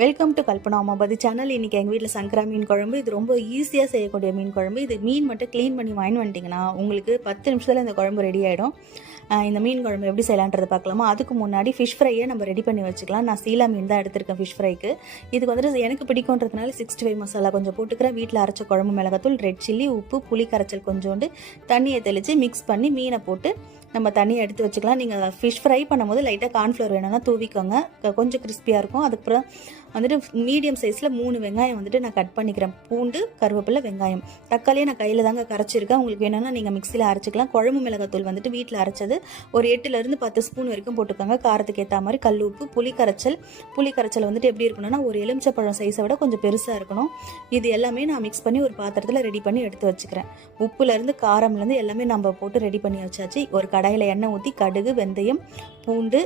Welcome to Kalpana Ammapathi channel. இன்றைக்கி எங்கள் வீட்டில் சங்கரா மீன் குழம்பு. இது ரொம்ப ஈஸியாக செய்யக்கூடிய மீன் குழம்பு. இது மீன் மட்டும் க்ளீன் பண்ணி வாங்கிட்டு வந்துட்டிங்கன்னா உங்களுக்கு 10 நிமிஷத்தில் இந்த குழம்பு ரெடி ஆகிடும். இந்த மீன் குழம்பு எப்படி செய்யலான்றது பார்க்கலாமா? அதுக்கு முன்னாடி ஃபிஷ் ஃப்ரையை நம்ம ரெடி பண்ணி வச்சுக்கலாம். நான் சீலா மீன் தான் எடுத்திருக்கேன் ஃபிஷ் ஃப்ரைக்கு. இதுக்கு வந்துட்டு எனக்கு பிடிக்குன்றதுனால 65 மசாலா கொஞ்சம் போட்டுக்கிறேன். வீட்டில் அரைச்ச குழம்பு மிளகாத்தூள், ரெட் சில்லி, உப்பு, புளி கரைச்சல் கொஞ்சோண்டு, தண்ணியை தெளித்து மிக்ஸ் பண்ணி மீனை போட்டு நம்ம தண்ணியை எடுத்து வச்சுக்கலாம். நீங்கள் ஃபிஷ் ஃப்ரை பண்ணும்போது லைட்டாக கார்ன்ஃப்ளவர் வேணும்னா தூவிக்கோங்க, கொஞ்சம் கிறிஸ்பியாக இருக்கும். அதுக்கப்புறம் வந்துட்டு மீடியம் சைஸில் 3 வெங்காயம் வந்துட்டு நான் கட் பண்ணிக்கிறேன். பூண்டு, கருவேப்பிலை, வெங்காயம், தக்காளியை நான் கையில் தாங்க கரைச்சிருக்கேன். உங்களுக்கு வேணும்னா நீங்கள் மிக்சியில் அரைச்சிக்கலாம். குழம்பு மிளகாத்தூள் வந்துட்டு வீட்டில் அரைச்சது ஒரு 8லேருந்து 10 ஸ்பூன் வரைக்கும் போட்டுக்கோங்க. காரத்துக்கு ஏற்ற மாதிரி கல் உப்பு, புளி கரைச்சல் வந்துட்டு எப்படி இருக்கணும்னா ஒரு எலுமிச்சப்பழம் சைஸை விட கொஞ்சம் பெருசாக இருக்கணும். இது எல்லாமே நான் மிக்ஸ் பண்ணி ஒரு பாத்திரத்தில் ரெடி பண்ணி எடுத்து வச்சுக்கிறேன். உப்புலேருந்து காரம்லேருந்து எல்லாமே நம்ம போட்டு ரெடி பண்ணி வச்சாச்சு. ஒரு கடாயில் எண்ணெய் ஊற்றி கடுகு, வெந்தயம், பூண்டு,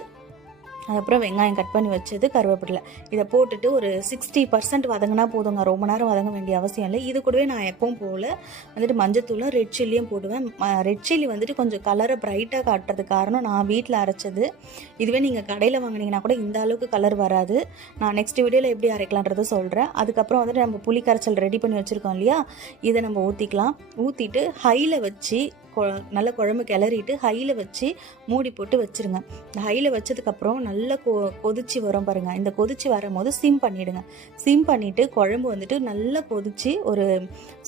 அதுக்கப்புறம் வெங்காயம் கட் பண்ணி வச்சது, கருவேப்பிலை, இதை போட்டுட்டு ஒரு 60% வதங்கினா போதுங்க. ரொம்ப நேரம் வதங்க வேண்டிய அவசியம் இல்லை. இது கூடவே நான் எப்பவும் போல் வந்துட்டு மஞ்சத்தூளும் ரெட் சில்லியும் போடுவேன். ரெட் சில்லி வந்துட்டு கொஞ்சம் கலரை ப்ரைட்டாக காட்டுறதுக்கு காரணம் நான் வீட்டில் அரைச்சது. இதுவே நீங்கள் கடையில் வாங்கினீங்கன்னா கூட இந்த அளவுக்கு கலர் வராது. நான் நெக்ஸ்ட் வீடியோவில் எப்படி அரைக்கலான்றதை சொல்கிறேன். அதுக்கப்புறம் வந்துட்டு நம்ம புளி கரைச்சல் ரெடி பண்ணி வச்சுருக்கோம் இல்லையா, இதை நம்ம ஊற்றிக்கலாம். ஊற்றிட்டு ஹையில் வச்சு நல்ல குழம்பு கிளறிட்டு ஹையில் வச்சு மூடி போட்டு வச்சுருங்க. இந்த ஹையில் வச்சதுக்கப்புறம் நல்லா கொதிச்சு வரும் பாருங்கள். இந்த கொதிச்சு வரும்போது சிம் பண்ணிவிடுங்க. சிம் பண்ணிவிட்டு குழம்பு வந்துட்டு நல்லா கொதிச்சு ஒரு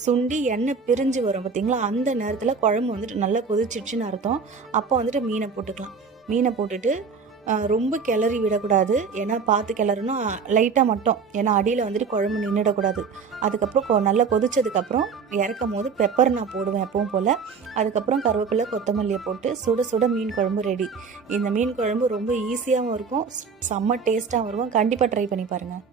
சுண்டி எண்ணெய் பிரிஞ்சு வரும் பார்த்திங்களா, அந்த நேரத்தில் குழம்பு வந்துட்டு நல்லா கொதிச்சிடுச்சுன்னு அர்த்தம். அப்போ வந்துட்டு மீனை போட்டுக்கலாம். மீனை போட்டுட்டு ரொம்ப கிளறி விடக்கூடாது, ஏன்னா பார்த்து கிளறணும் லைட்டாக மட்டும், ஏன்னா அடியில் வந்துட்டு குழம்பு நின்றுடக்கூடாது. அதுக்கப்புறம் நல்லா கொதிச்சதுக்கப்புறம் இறக்கும் போது பெப்பர் நான் போடுவேன் எப்பவும் போல். அதுக்கப்புறம் கருவேப்பிலை, கொத்தமல்லியை போட்டு சுட சுட மீன் குழம்பு ரெடி. இந்த மீன் குழம்பு ரொம்ப ஈஸியாகவும் இருக்கும், செம்ம டேஸ்ட்டாகவும் இருக்கும். கண்டிப்பாக ட்ரை பண்ணி பாருங்கள்.